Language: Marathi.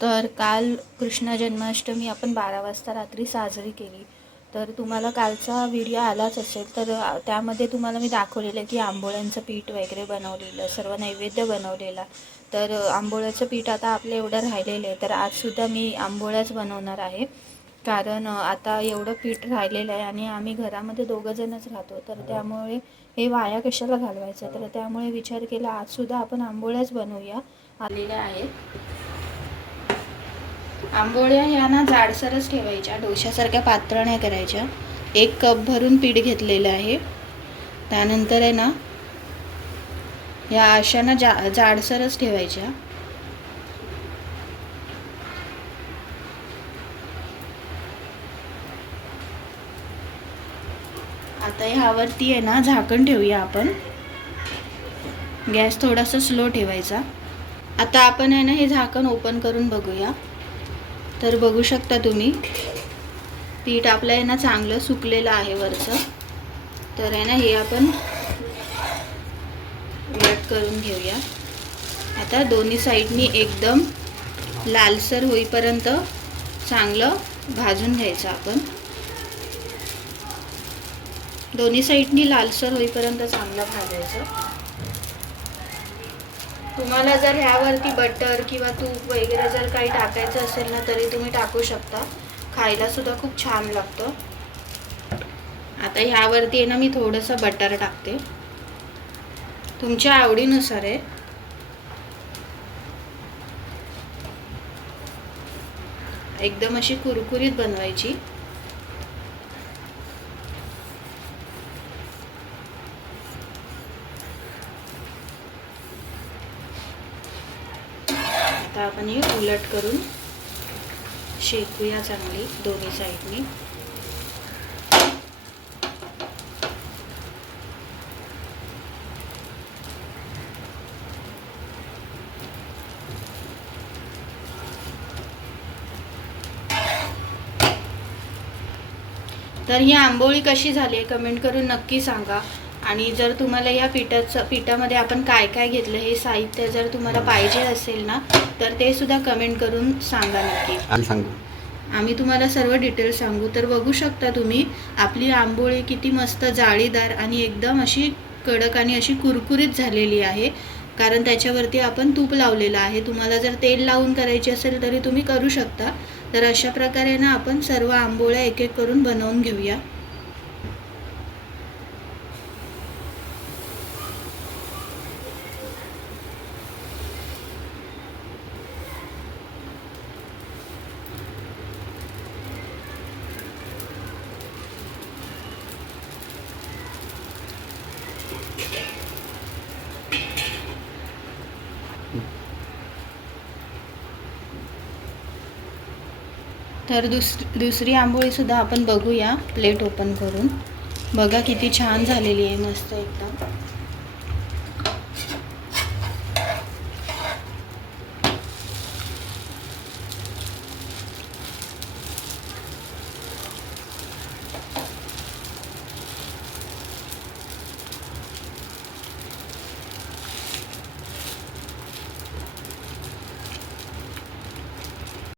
तर काल कृष्ण जन्माष्टमी आपण बारा वाजता रात्री साजरी केली. तर तुम्हाला कालचा व्हिडिओ आलाच असेल तर त्यामध्ये तुम्हाला मी दाखवलेलं की आंबोळ्यांचं पीठ वगैरे बनवलेलं सर्व नैवेद्य बनवलेला. तर आंबोळ्याचं पीठ आता आपलं एवढं राहिलेलं आहे तर आजसुद्धा मी आंबोळ्याच बनवणार आहे. कारण आता एवढं पीठ राहिलेलं आहे आणि आम्ही घरामध्ये दोघंजणच राहतो तर त्यामुळे हे वाया कशाला घालवायचं? तर त्यामुळे विचार केला आजसुद्धा आपण आंबोळ्याच बनवूया. आलेल्या आहेत आंबोळ्या ह्या ना जाडसरच ठेवायच्या डोशासारख्या पात्र नाही करायच्या. एक कप भरून पीठ घेतलेलं आहे. त्यानंतर आहे ना या अशा ना जा जाडसरच ठेवायच्या. आता ह्यावरती आहे ना झाकण ठेवूया आपण. गॅस थोडासा स्लो ठेवायचा. आता आपण आहे ना हे झाकण ओपन करून बघूया. तर बघू शकता तुम्ही. पीठ आपलं आहे ना चांगलं सुकलेलं आहे वरचं. तर आहे ना हे आपण उलट करून घेऊया. आता दोन्ही साईडनी एकदम लालसर होईपर्यंत चांगलं भाजून घ्यायचं आपण. दोन्ही साईडनी लालसर होईपर्यंत चांगलं भाजायचं. तुम्हाला जर ह्यावरती बटर किंवा तूप वगैरे जर काही टाकायचं असेल ना तरी तुम्ही टाकू शकता. खायलासुद्धा खूप छान लागतं. आता ह्यावरती आहे ना मी थोडंसं बटर टाकते. तुमच्या आवडीनुसार आहे. एकदम अशी कुरकुरीत बनवायची. आता आपण हे उलट करून शेकूया चांगली दोन्ही साईडनी. तर ही आंबोळी कशी झाली आहे कमेंट करून नक्की सांगा. आणि जर तुम्हाला या पिठाचं पिठामध्ये आपण काय काय घेतलं हे साहित्य जर तुम्हाला पाहिजे असेल ना तर ते सुद्धा कमेंट करून सांगा नक्की. सांगू. आम्ही तुम्हाला सर्व डिटेल्स सांगू. तर बघू शकता तुम्ही आपली आंबोळी किती मस्त जाळीदार आणि एकदम अशी कडक आणि अशी कुरकुरीत झालेली आहे. कारण त्याच्यावरती आपण तूप लावलेलं आहे. तुम्हाला जर तेल लावून करायची असेल तरी तुम्ही करू शकता. तर अशा प्रकारे ना आपण सर्व आंबोळ्या एक एक करून बनवून घेऊया. तर दुस दुसरी आंबोळीसुद्धा आपण बघूया. प्लेट ओपन करून. बघा किती छान झालेली आहे मस्त एकदम.